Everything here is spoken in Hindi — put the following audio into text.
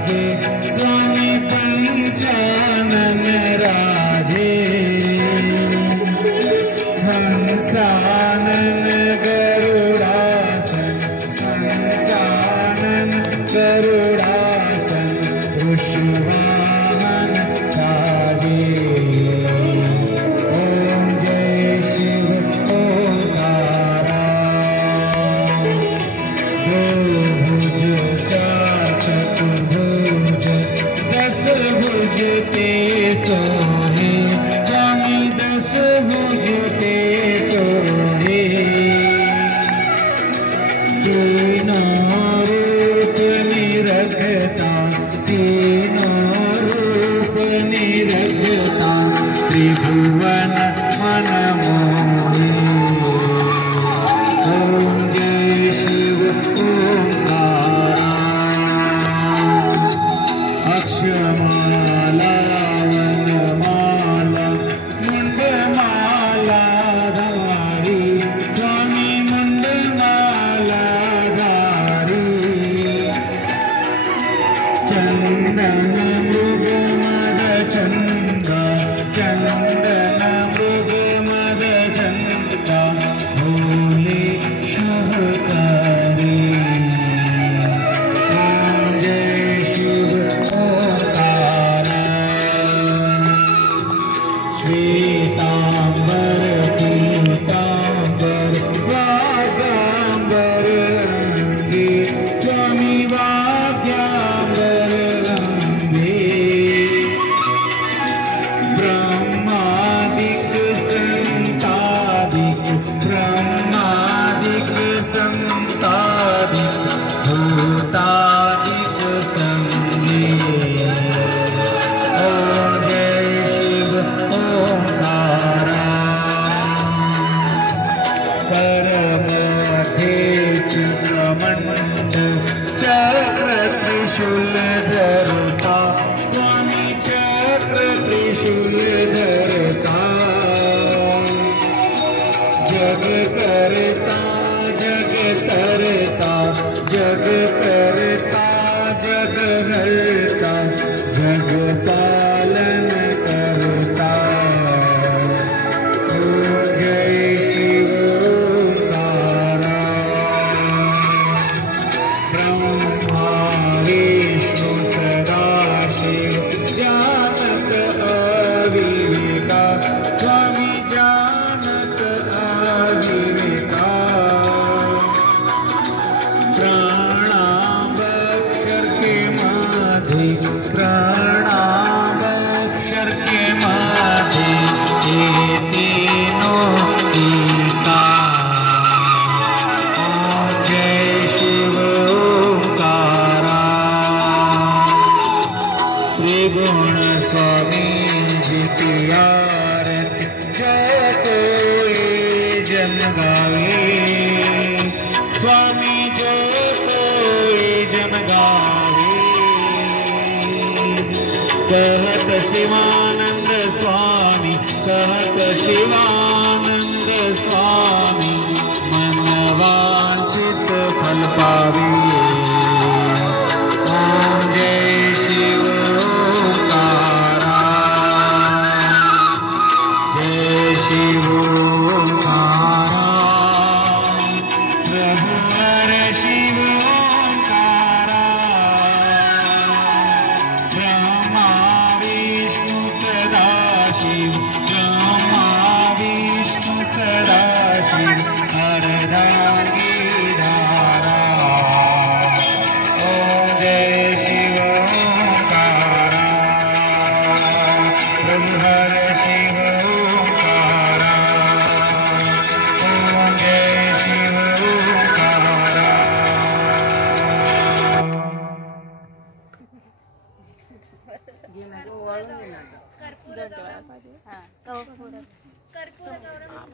राजे स्वामी पंचानन राजे हंसानन गरुड़ासन हंसानन गरुड़ासन वृषवाहन साजे ओम जय शिव ओंकारा दो भुज चार चतुर्भुज दस भुज ते सोहे स्वामी दस भुज ते सोहे तीनों रूप निरखता तीनों रूप निरखता त्रिभुवन मन मोहे ओम जय शिव ओंकारा अक्षमाला वनमाला मुंडमाला धारी स्वामी मुंडमाला धारी चंदन मृग मद चंदा चंदन मृग मद चंदा भोले शहकारी ओम जय शिव ओंकारा श्वेतांबर पीतांबर वागांबर रंगे स्वामी वाग्यांबर रंगे ब्रह्मादिक संतादिक ब्रह्मादिक संतादिक भूतादिक संगे ओम जय शिव ओंकारा परमथे चित्रमंड चक्र त्रिशूल धरता स्वामी चक्र त्रिशूल धरता जग करता जग तरता जग करता जग हरता जग पालन करता ओम जय शिव ओंकारा ब्रह्मा विष्णु सदाशिव जानत अविवेका स्वामी जानत अविवेका प्राणावक्षर के माधे प्राणावक्षर के माधे ये तीनों गीता ओम जय शिव ओंकारा त्रिगुण स्वामी जितियारति जय कोई जन गावे स्वामी जय कोई जन गावे कहत शिवानंद स्वामी कहत शिवानंद स्वामी मन वांछित फल पावे ओम जय शिव ओंकारा जय शिव ओंकारा प्रभु हर शिव ओंकारा ब्रह्मा विष्णु सदाशिव ब्रह्मा विष्णु सदाशिव हरदागी धारा ओम जय शिव ओंकारा प्रभु हर शिव ओंकारा ओम जय शिव ओंकारा कर्पूर गौरम